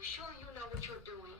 you sure you know what you're doing?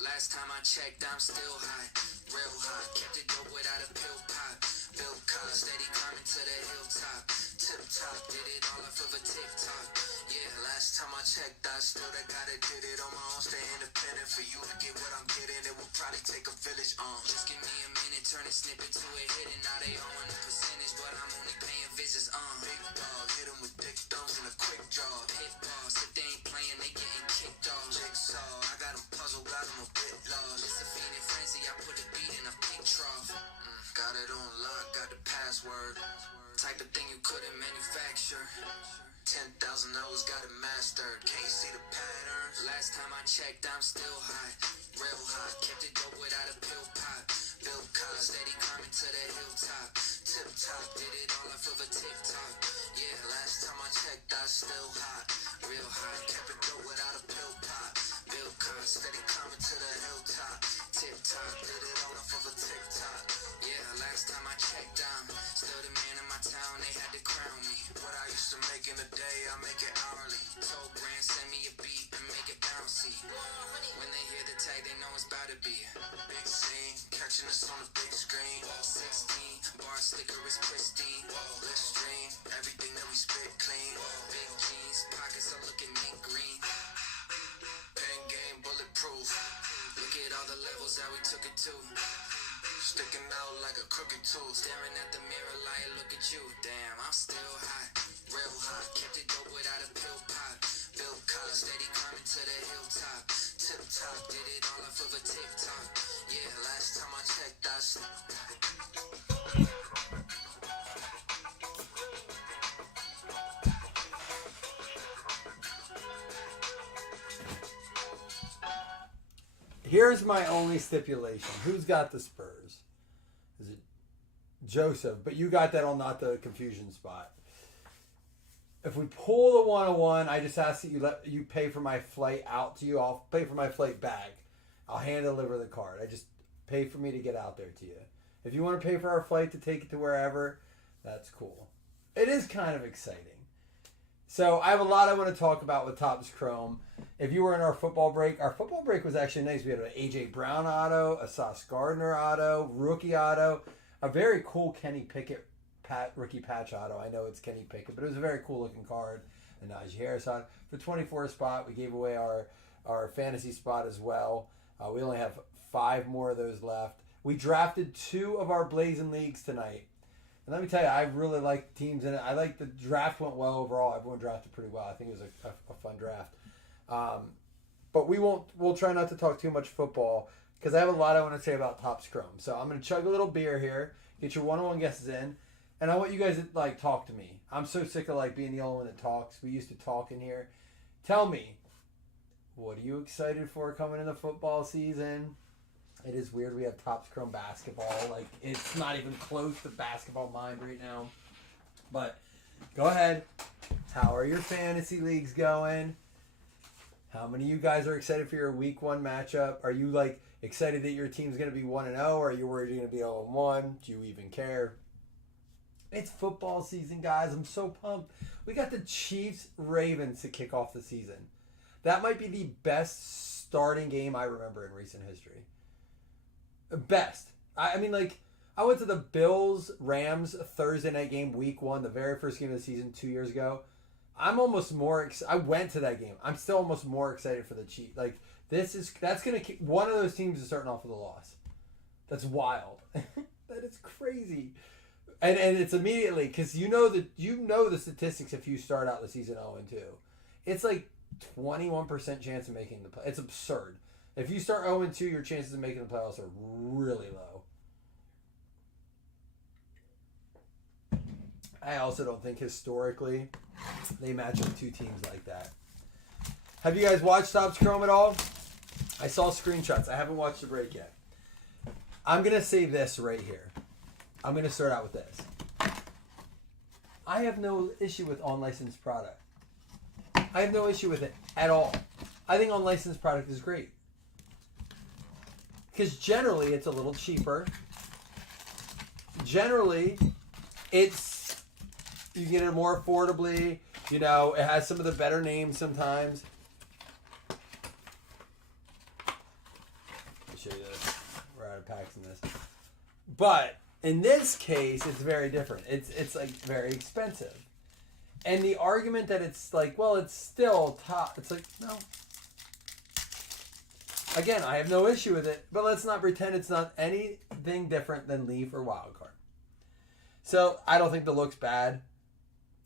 Last time I checked, I'm still high, real high. Kept it dope without a pill pop. Bill Cosby, steady climbing to the hilltop. Tip top, did it all off of a TikTok. Yeah, last time I checked, I still that gotta did it on my own. Stay independent. For you to get what I'm getting, it will probably take a village. Just give me a minute, turn a snippet to a hit, and now they all want a percentage, but I'm only paying visits. Big dog, hit 'em with dick thumbs and a quick draw. Hit balls, if they ain't playing, they getting kicked off. Jigsaw, I got 'em puzzled, got 'em a bit lost. It's a fiending frenzy, I put a beat in a pink trough. Got it on lock, got the password. Type of thing you couldn't manufacture. 10,000 hours, got it mastered. Can't see the patterns. Last time I checked, I'm still high, real high. Kept it dope without a pill pop. Bill Cosby, steady climbing to the hilltop. Tip top, did it all off of a TikTok. Yeah, last time I checked, I still hot, real high. Kept it dope without a pill pop. Bill Cosby, steady climbing to the hilltop. Tip top, did it all off of a TikTok. Yeah, last time I checked, I'm still the man in my town. They had to crown me. What I used to make in a day, I make it hourly. Told Brand, send me a beat and make it bouncy. When they hear the tag, they know it's about to be a big scene. Catching us on the big screen. 16, bar sticker is pristine. Listerine, everything that we spit clean. Big jeans, pockets are looking mint green. Pen game, bulletproof. Look at all the levels that we took it to. Sticking out like a crooked tooth. Staring at the mirror like, look at you. Damn, I'm still hot, real hot. Kept it dope without a pill pop. Bill Cosby, steady climbing to the hilltop. Tip top, did it all off of a TikTok. Yeah, last time I checked, I Here's my only stipulation. Who's got the Spurs? Is it Joseph? But you got that on not the confusion spot. If we pull the 101, I just ask that you pay for my flight out to you. I'll pay for my flight back. I'll hand deliver the card. I just pay for me to get out there to you. If you want to pay for our flight to take it to wherever, that's cool. It is kind of exciting. So I have a lot I want to talk about with Topps Chrome. If you were in our football break was actually nice. We had an A.J. Brown auto, a Sauce Gardner auto, rookie auto, a very cool Kenny Pickett rookie patch auto. I know it's Kenny Pickett, but it was a very cool looking card. A Najee Harris auto. For 24 spot, we gave away our fantasy spot as well. We only have 5 more of those left. We drafted 2 of our Blazing Leagues tonight. And let me tell you, I really like teams in it. I like the draft went well overall. Everyone drafted pretty well. I think it was a fun draft. But we'll try not to talk too much football because I have a lot I want to say about Topps Chrome. So I'm going to chug a little beer here, get your one-on-one guesses in, and I want you guys to talk to me. I'm so sick of being the only one that talks. We used to talk in here. Tell me, what are you excited for coming into football season? It is weird we have Topps Chrome basketball. It's not even close to basketball mind right now. But go ahead. How are your fantasy leagues going? How many of you guys are excited for your week 1 matchup? Are you excited that your team's going to be 1-0? Or are you worried you're going to be 0-1? Do you even care? It's football season, guys. I'm so pumped. We got the Chiefs-Ravens to kick off the season. That might be the best starting game I remember in recent history. Best. I went to the Bills-Rams Thursday night game, week 1, the very first game of the season 2 years ago. I'm almost more I went to that game. I'm still almost more excited for the Chiefs. That's going to one of those teams is starting off with a loss. That's wild. That is crazy. And it's immediately because you know the statistics if you start out the season 0-2. It's 21% chance of making the play. It's absurd. If you start 0-2, your chances of making the playoffs are really low. I also don't think historically they match up 2 teams like that. Have you guys watched Topps Chrome at all? I saw screenshots. I haven't watched the break yet. I'm going to say this right here. I'm going to start out with this. I have no issue with unlicensed product. I have no issue with it at all. I think unlicensed product is great. Because generally it's a little cheaper. generally, it's you can get it more affordably. You know, it has some of the better names sometimes. Let me show you this. We're out of packs in this. But in this case, it's very different. It's like very expensive. And the argument that it's like, well, it's still top. It's like, no. Again, I have no issue with it, but let's not pretend it's not anything different than Leaf or Wildcard. So I don't think the look's bad.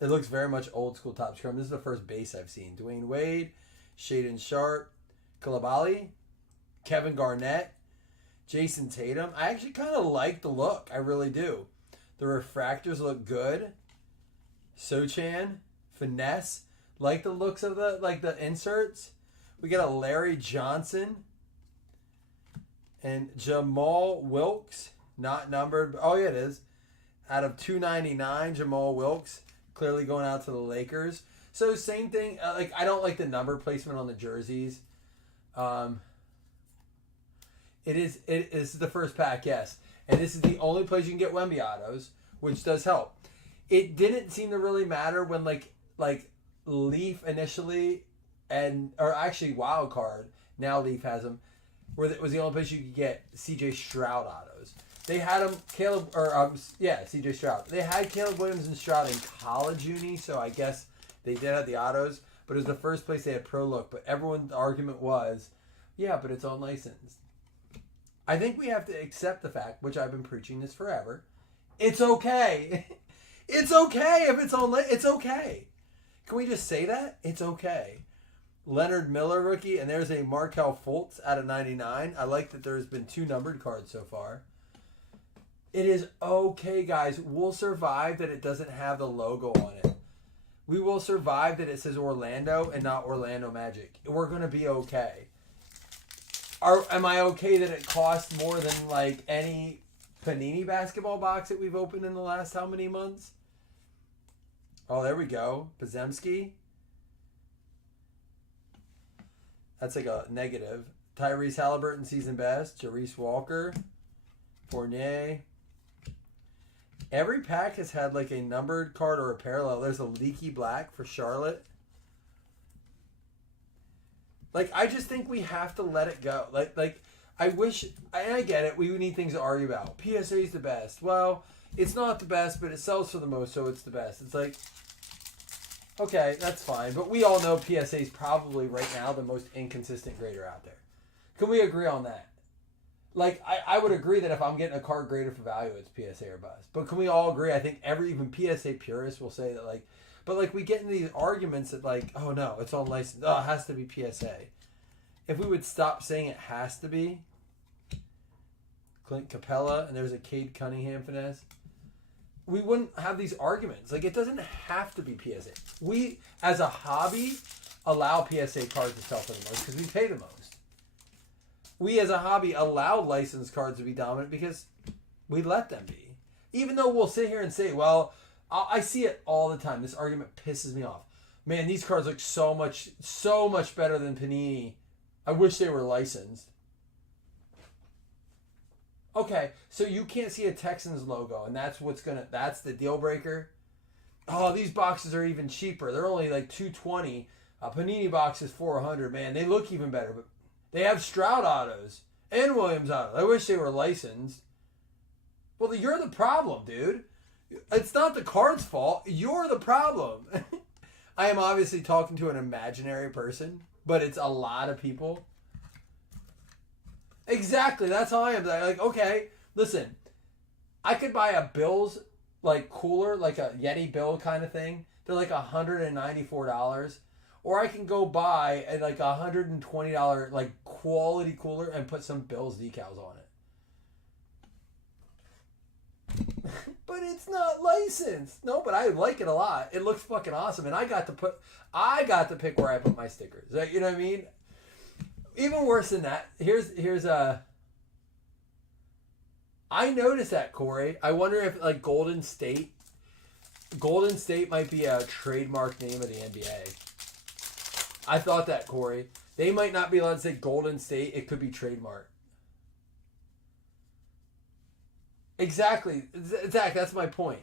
It looks very much old school Topps Chrome. This is the first base I've seen. Dwayne Wade, Shaden Sharp, Coulibaly, Kevin Garnett, Jason Tatum. I actually kind of like the look. I really do. The refractors look good. Sochan, Finesse. Like the looks of the inserts. We got a Larry Johnson and Jamal Wilkes, not numbered. Oh yeah, it is. Out of 299, Jamal Wilkes, clearly going out to the Lakers. So same thing. I don't like the number placement on the jerseys. It is the first pack, yes, and this is the only place you can get Wemby autos, which does help. It didn't seem to really matter when like Leaf initially, or actually Wild Card, now Leaf has them, where it was the only place you could get C.J. Stroud autos. They had them, C.J. Stroud. They had Caleb Williams and Stroud in college uni, so I guess they did have the autos, but it was the first place they had Pro Look. But everyone's argument was, yeah, but it's unlicensed. I think we have to accept the fact, which I've been preaching this forever, it's okay. It's okay if it's it's okay. Can we just say that? It's okay. Leonard Miller rookie, and there's a Markelle Fultz out of 99. I like that there's been 2 numbered cards so far. It is okay, guys. We'll survive that it doesn't have the logo on it. We will survive that it says Orlando and not Orlando Magic. We're going to be okay. Am I okay that it costs more than like any Panini basketball box that we've opened in the last how many months? Oh, there we go. Podziemski. That's like a negative. Tyrese Halliburton season best. Jarace Walker. Fournier. Every pack has had like a numbered card or a parallel. There's a Leaky Black for Charlotte. Like, I just think we have to let it go. Like I wish, and I get it, we need things to argue about. PSA is the best. Well, it's not the best, but it sells for the most, so it's the best. It's like, okay, that's fine. But we all know PSA is probably right now the most inconsistent grader out there. Can we agree on that? Like, I would agree that if I'm getting a card graded for value, it's PSA or bust. But can we all agree? I think even PSA purists will say that, like, but like we get into these arguments that like, oh no, it's on license. Oh, it has to be PSA. If we would stop saying it has to be, Clint Capella, and there's a Cade Cunningham finesse, we wouldn't have these arguments. Like, it doesn't have to be PSA. We, as a hobby, allow PSA cards to sell for the most because we pay the most. We, as a hobby, allow licensed cards to be dominant because we let them be. Even though we'll sit here and say, well, I see it all the time. This argument pisses me off. Man, these cards look so much better than Panini. I wish they were licensed. Okay, so you can't see a Texans logo, and that's the deal breaker. Oh, these boxes are even cheaper. They're only like $220. A Panini box is $400. Man, they look even better, but they have Stroud autos and Williams autos. I wish they were licensed. Well, you're the problem, dude. It's not the card's fault. You're the problem. I am obviously talking to an imaginary person, but it's a lot of people. Exactly. That's how I am. Like, okay, listen, I could buy a Bills like cooler, like a Yeti Bill kind of thing. They're like $194. Or I can go buy a like $120 like quality cooler and put some Bills decals on it. But it's not licensed. No, but I like it a lot. It looks fucking awesome, and I got to pick where I put my stickers. You know what I mean? Even worse than that, here's a. I noticed that, Corey. I wonder if like Golden State might be a trademark name of the NBA. I thought that, Corey. They might not be allowed to say Golden State. It could be trademark. Exactly. Zach, that's my point.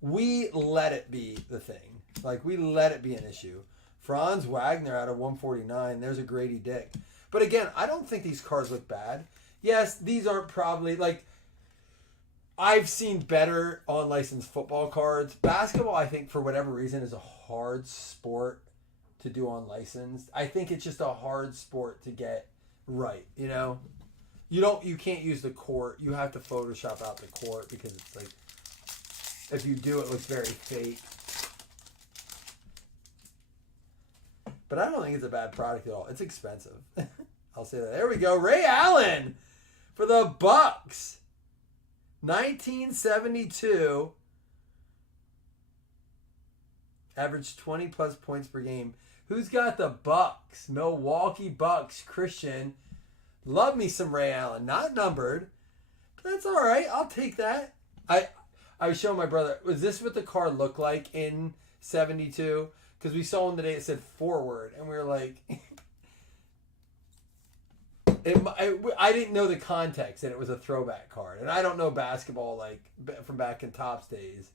We let it be the thing. Like, we let it be an issue. Franz Wagner out of 149. There's a Grady Dick. But again, I don't think these cards look bad. Yes, these aren't probably, like, I've seen better unlicensed football cards. Basketball, I think, for whatever reason, is a hard sport to do unlicensed. I think it's just a hard sport to get right, you know? You can't use the court. You have to Photoshop out the court because it's like, if you do, it looks very fake. But I don't think it's a bad product at all. It's expensive. I'll say that. There we go. Ray Allen for the Bucks. 1972. Averaged 20 plus points per game. Who's got the Bucks? Milwaukee Bucks. Christian. Love me some Ray Allen. Not numbered. But that's all right. I'll take that. I was showing my brother. Was this what the card looked like in 72? Because we saw one today that said forward. And we were like... I didn't know the context that it was a throwback card. And I don't know basketball like from back in Topps days.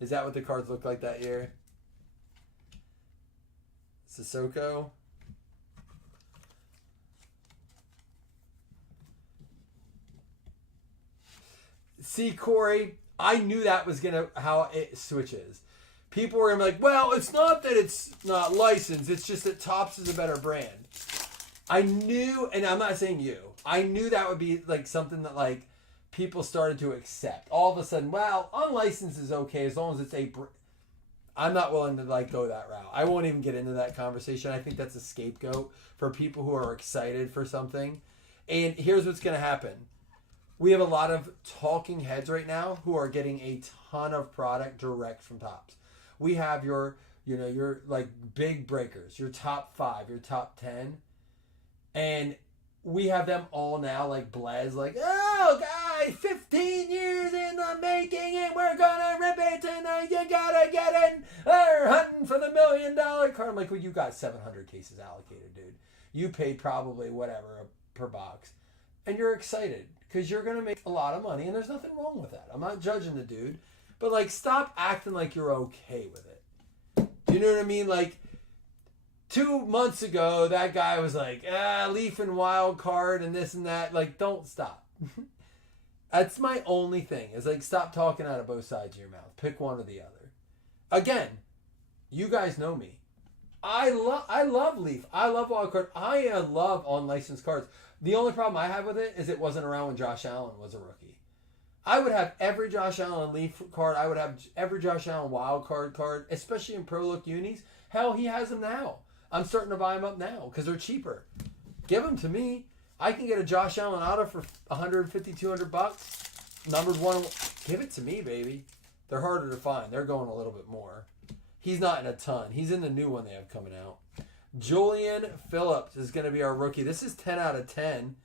Is that what the cards looked like that year? Sissoko. See, Corey, I knew that was how it switches. People were gonna be like, well, it's not that it's not licensed. It's just that Topps is a better brand. I knew, and I'm not saying you, I knew that would be like something that like people started to accept. All of a sudden, well, unlicensed is okay as long as it's I'm not willing to like go that route. I won't even get into that conversation. I think that's a scapegoat for people who are excited for something. And here's what's going to happen. We have a lot of talking heads right now who are getting a ton of product direct from Topps. We have your like big breakers, your top 5, your top 10. And we have them all now, like Blez, like, oh, guys, 15 years in the making, and we're gonna rip it tonight. You gotta get in. They're hunting for the $1 million card. I'm like, well, you got 700 cases allocated, dude. You paid probably whatever per box, and you're excited because you're gonna make a lot of money, and there's nothing wrong with that. I'm not judging the dude, but like, stop acting like you're okay with it. Do you know what I mean? Like, 2 months ago, that guy was like, Leaf and wild card and this and that. Like, don't stop. That's my only thing. Is like, stop talking out of both sides of your mouth. Pick one or the other. Again, you guys know me. I love Leaf. I love wild card. I love unlicensed cards. The only problem I have with it is it wasn't around when Josh Allen was a rookie. I would have every Josh Allen Leaf card. I would have every Josh Allen wild card, especially in Pro Look unis. Hell, he has them now. I'm starting to buy them up now because they're cheaper. Give them to me. I can get a Josh Allen auto for $150, $200. Numbered one. Give it to me, baby. They're harder to find. They're going a little bit more. He's not in a ton. He's in the new one they have coming out. Julian Phillips is going to be our rookie. This is 10 out of 10.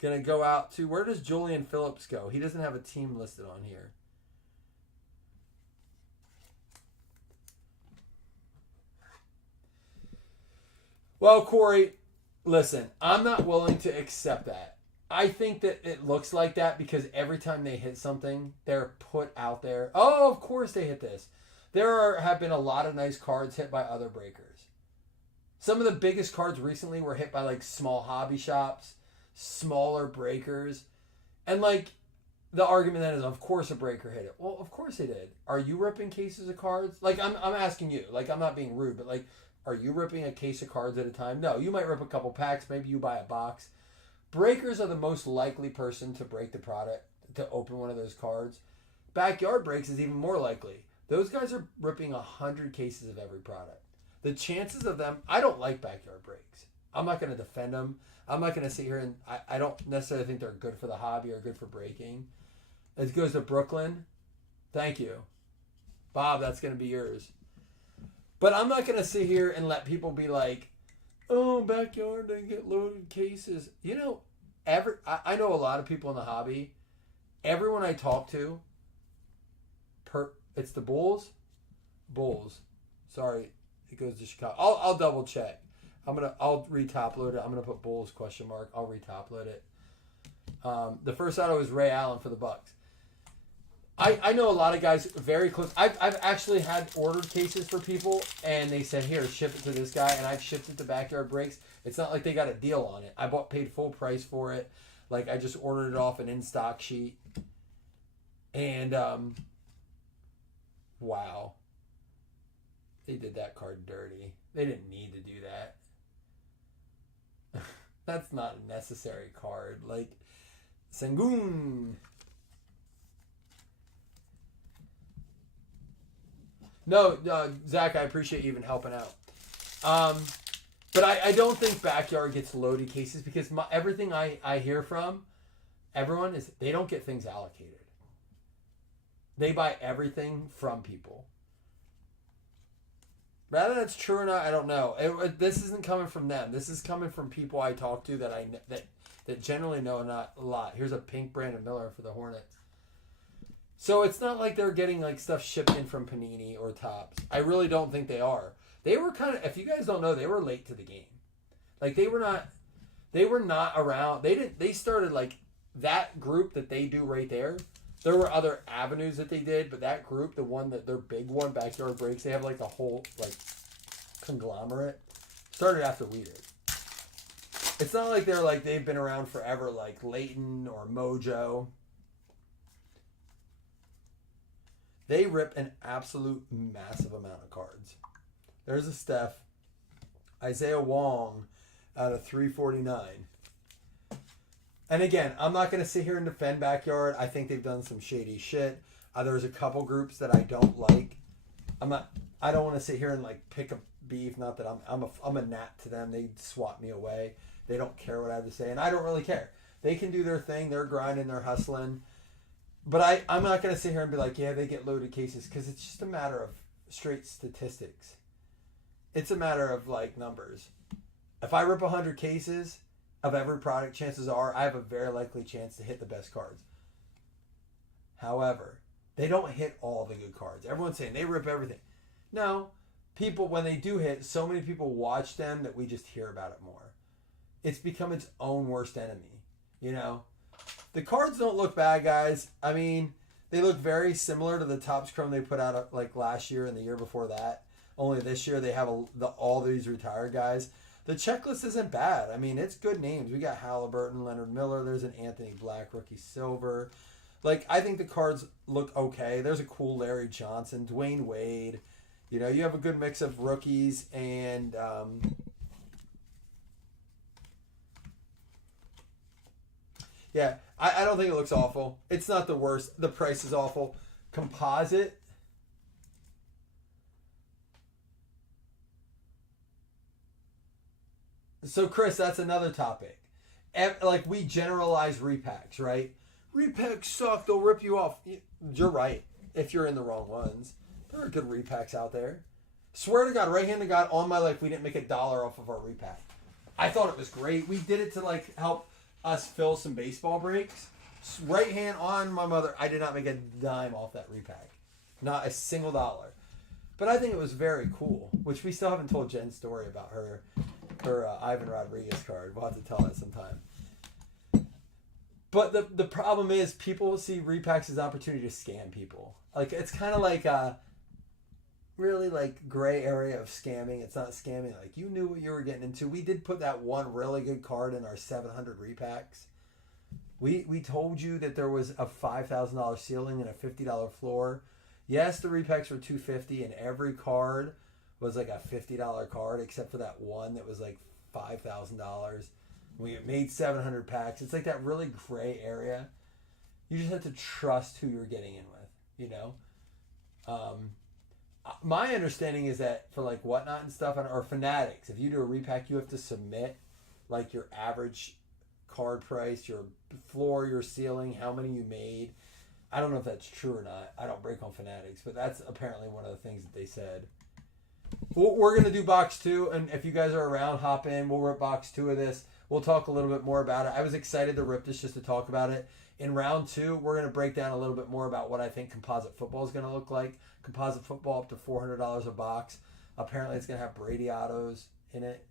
Going to go out to... Where does Julian Phillips go? He doesn't have a team listed on here. Well, Corey, listen, I'm not willing to accept that. I think that it looks like that because every time they hit something, they're put out there. Oh, of course they hit this. Have been a lot of nice cards hit by other breakers. Some of the biggest cards recently were hit by like small hobby shops, smaller breakers. And like the argument then is, of course a breaker hit it. Well, of course they did. Are you ripping cases of cards? Like I'm asking you. Like I'm not being rude, but like, are you ripping a case of cards at a time? No, you might rip a couple packs. Maybe you buy a box. Breakers are the most likely person to break the product, to open one of those cards. Backyard breaks is even more likely. Those guys are ripping 100 cases of every product. The chances of them, I don't like backyard breaks. I'm not going to defend them. I'm not going to sit here and, I don't necessarily think they're good for the hobby or good for breaking. It goes to Brooklyn. Thank you. Bob, that's going to be yours. But I'm not going to sit here and let people be like, oh, backyard, they get loaded cases. You know, I know a lot of people in the hobby. Everyone I talk to, it's the Bulls. Sorry, it goes to Chicago. I'll double check. I'll retop load it. I'm gonna put Bulls ? I'll retop load it. The first auto was Ray Allen for the Bucks. I know a lot of guys very close. I've actually had ordered cases for people, and they said, here, ship it to this guy, and I've shipped it to Backyard Breaks. It's not like they got a deal on it. I paid full price for it. Like, I just ordered it off an in-stock sheet. And, wow. They did that card dirty. They didn't need to do that. That's not a necessary card. Like, Sengun. No, Zach, I appreciate you even helping out. But I don't think Backyard gets loaded cases because everything I hear from everyone is they don't get things allocated. They buy everything from people. Whether that's true or not, I don't know. This isn't coming from them. This is coming from people I talk to that generally know not a lot. Here's a pink Brandon Miller for the Hornets. So it's not like they're getting like stuff shipped in from Panini or Topps. I really don't think they are. They were kind of, if you guys don't know, they were late to the game. Like they were not around. They started like that group that they do right there. There were other avenues that they did, but that group, the one that their big one, Backyard Breaks, they have like a whole like conglomerate. Started after we did. It's not like they've been around forever like Leighton or Mojo. They rip an absolute massive amount of cards. There's a Steph. Isaiah Wong out of 349. And again, I'm not going to sit here and defend Backyard. I think they've done some shady shit. There's a couple groups that I don't like. I don't want to sit here and like pick a beef. Not that I'm a gnat to them. They swat me away. They don't care what I have to say, and I don't really care. They can do their thing. They're grinding. They're hustling. But I'm not going to sit here and be like, yeah, they get loaded cases, because it's just a matter of straight statistics. It's a matter of like numbers. If I rip 100 cases of every product, chances are I have a very likely chance to hit the best cards. However, they don't hit all the good cards. Everyone's saying they rip everything. No, people, when they do hit, so many people watch them that we just hear about it more. It's become its own worst enemy, you know? The cards don't look bad, guys. I mean, they look very similar to the Topps Chrome they put out like last year and the year before that. Only this year they have all these retired guys. The checklist isn't bad. I mean, it's good names. We got Halliburton, Leonard Miller. There's an Anthony Black, rookie silver. Like, I think the cards look okay. There's a cool Larry Johnson, Dwayne Wade. You know, you have a good mix of rookies and... yeah, I don't think it looks awful. It's not the worst. The price is awful. Composite. So, Chris, that's another topic. Like, we generalize repacks, right? Repacks suck. They'll rip you off. You're right. If you're in the wrong ones. There are good repacks out there. Swear to God, right hand to God, on my life, we didn't make $1 off of our repack. I thought it was great. We did it to, like, help us fill some baseball breaks. Right hand on my mother, I did not make a dime off that repack. Not a single dollar. But I think it was very cool, which we still haven't told Jen's story about her Ivan Rodriguez card. We'll have to tell that sometime. But the problem is people see repacks as an opportunity to scam people. Like, it's kind of like a really like gray area of scamming. It's not scamming. Like, you knew what you were getting into. We did put that one really good card in our 700 repacks. We told you that there was a $5,000 ceiling and a $50 floor. Yes, the repacks were $250, and every card was like a $50 card, except for that one that was like $5,000. We made 700 packs. It's like that really gray area. You just have to trust who you're getting in with, you know? My understanding is that for like Whatnot and stuff, or Fanatics, if you do a repack, you have to submit like your average card price, your floor, your ceiling, how many you made. I don't know if that's true or not. I don't break on Fanatics, but that's apparently one of the things that they said. We're going to do box 2, and if you guys are around, hop in. We'll rip box 2 of this. We'll talk a little bit more about it. I was excited to rip this just to talk about it. In round 2, we're going to break down a little bit more about what I think composite football is going to look like. Composite football up to $400 a box. Apparently it's going to have Brady autos in it.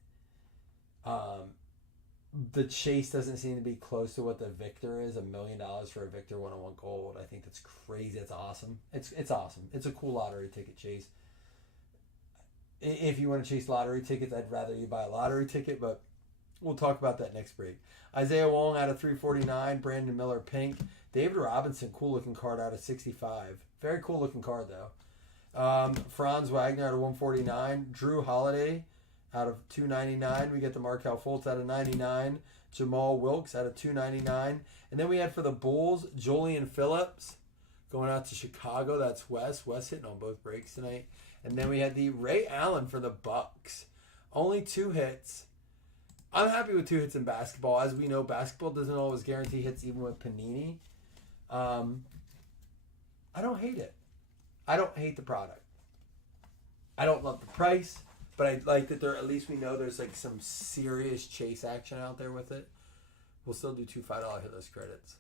the chase doesn't seem to be close to what the Victor is. $1 million for a Victor 101 Gold. I think that's crazy. It's awesome. It's awesome. It's a cool lottery ticket chase. If you want to chase lottery tickets, I'd rather you buy a lottery ticket, but we'll talk about that next break. Isaiah Wong out of 349. Brandon Miller pink. David Robinson, cool looking card out of 65. Very cool looking card though. Franz Wagner out of 149. Drew Holiday out of 299. We get the Markelle Fultz out of 99. Jamal Wilkes out of 299. And then we had for the Bulls, Julian Phillips going out to Chicago. That's Wes. Wes hitting on both breaks tonight. And then we had the Ray Allen for the Bucks. Only 2 hits. I'm happy with 2 hits in basketball. As we know, basketball doesn't always guarantee hits even with Panini. I don't hate it. I don't hate the product. I don't love the price, but I like that there, at least we know there's like some serious chase action out there with it. We'll still do 2 $5 hitless credits.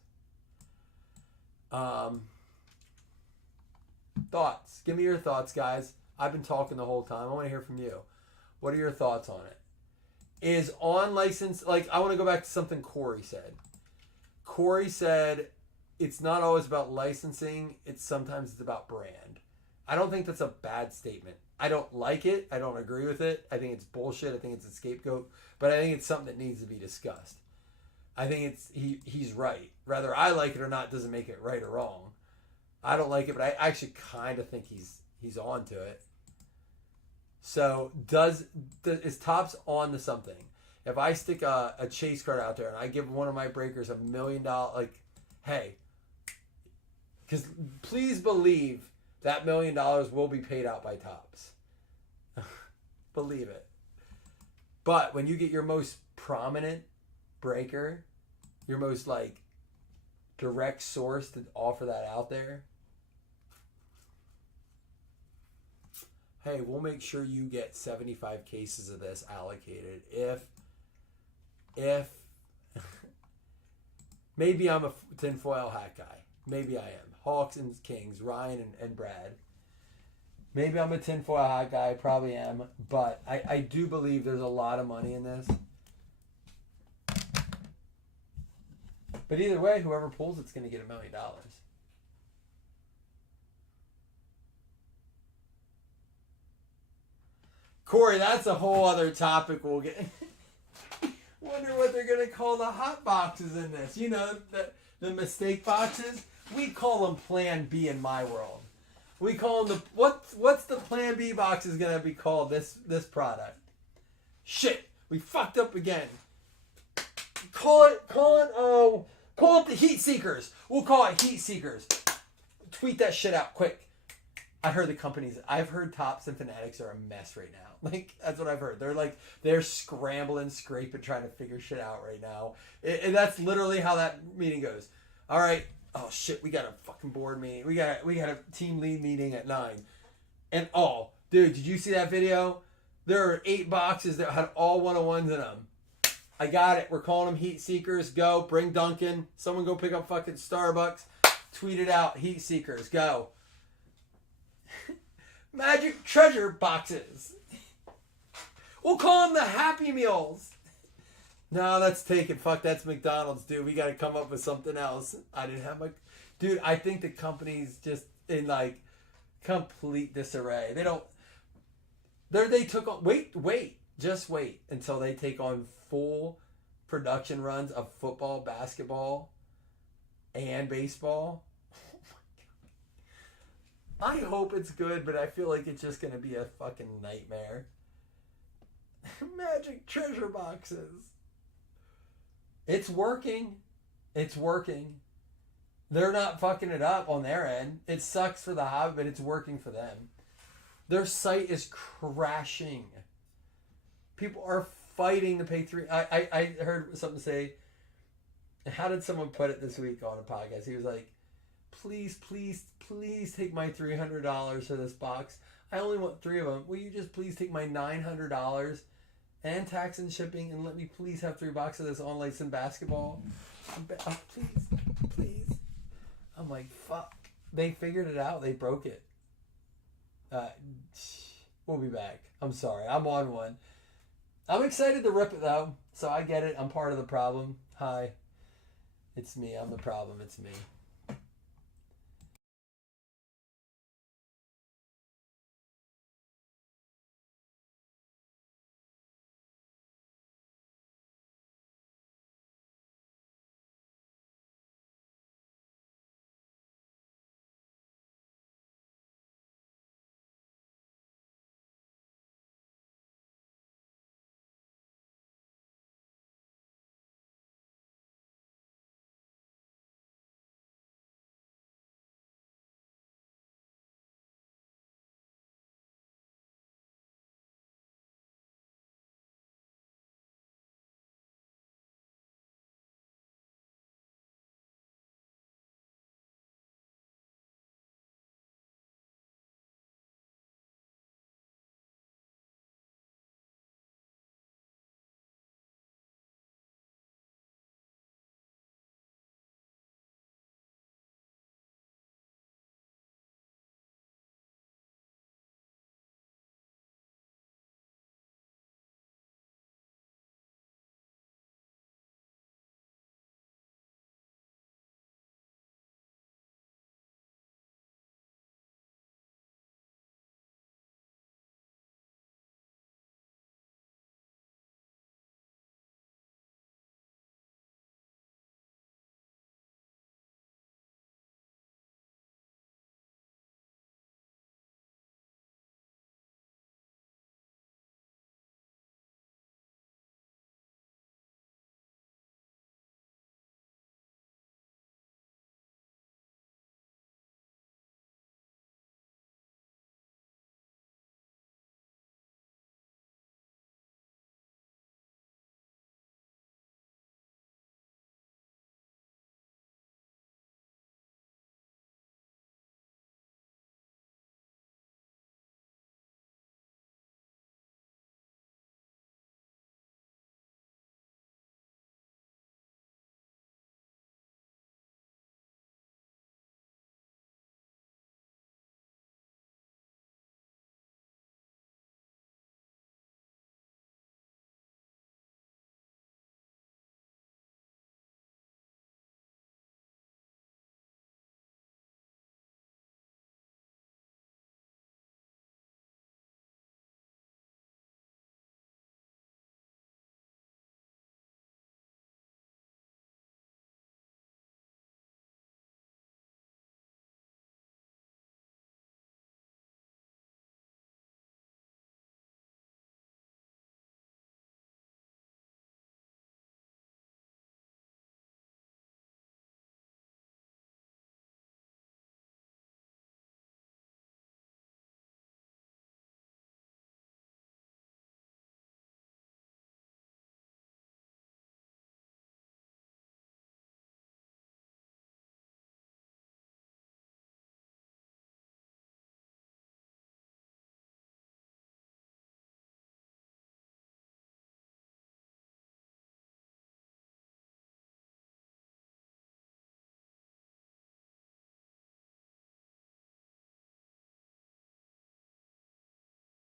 Thoughts. Give me your thoughts, guys. I've been talking the whole time. I want to hear from you. What are your thoughts on it? Is on license, like, I want to go back to something Corey said. Corey said it's not always about licensing. Sometimes it's about brand. I don't think that's a bad statement. I don't like it. I don't agree with it. I think it's bullshit. I think it's a scapegoat. But I think it's something that needs to be discussed. I think he's right. Whether I like it or not doesn't make it right or wrong. I don't like it, but I actually kind of think he's on to it. So is Topps on to something? If I stick a chase card out there and I give one of my breakers $1 million, like, hey, because please believe that $1 million will be paid out by Topps. Believe it. But when you get your most prominent breaker, your most like direct source to offer that out there, hey, we'll make sure you get 75 cases of this allocated. If maybe I'm a tinfoil hat guy. Maybe I am. Hawks and Kings, Ryan and Brad. Maybe I'm a tinfoil hat guy. I probably am. But I do believe there's a lot of money in this. But either way, whoever pulls it's going to get $1 million. Corey, that's a whole other topic we'll get. Wonder what they're going to call the hot boxes in this. You know, the mistake boxes? We call them Plan B in my world. We call them what's the Plan B boxes going to be called, this product? Shit, we fucked up again. Call it the Heat Seekers. We'll call it Heat Seekers. Tweet that shit out quick. I've heard Topps and Fanatics are a mess right now. Like, that's what I've heard. They're scrambling, scraping, trying to figure shit out right now. And that's literally how that meeting goes. All right. Oh shit, we got a fucking board meeting. We got a team lead meeting at 9. And dude, did you see that video? There are 8 boxes that had all 101s in them. I got it. We're calling them Heat Seekers. Go. Bring Duncan. Someone go pick up fucking Starbucks. Tweet it out. Heat Seekers. Go. Magic treasure boxes. We'll call them the Happy Meals. No, that's taken. Fuck, that's McDonald's, dude. We got to come up with something else. I didn't have my... Dude, I think the company's just in, like, complete disarray. They don't... They took on... Wait. Just wait until they take on full production runs of football, basketball, and baseball. I hope it's good, but I feel like it's just going to be a fucking nightmare. Magic treasure boxes. It's working. It's working. They're not fucking it up on their end. It sucks for the hobby, but it's working for them. Their site is crashing. People are fighting to pay $3. I heard something say, how did someone put it this week on a podcast? He was like, please take my $300 for this box. I only want 3 of them. Will you just please take my $900 and tax and shipping and let me please have 3 boxes of this on Licensed Basketball? Please. I'm like, fuck. They figured it out. They broke it. We'll be back. I'm sorry. I'm on one. I'm excited to rip it though, so I get it. I'm part of the problem. Hi, it's me. I'm the problem. It's me.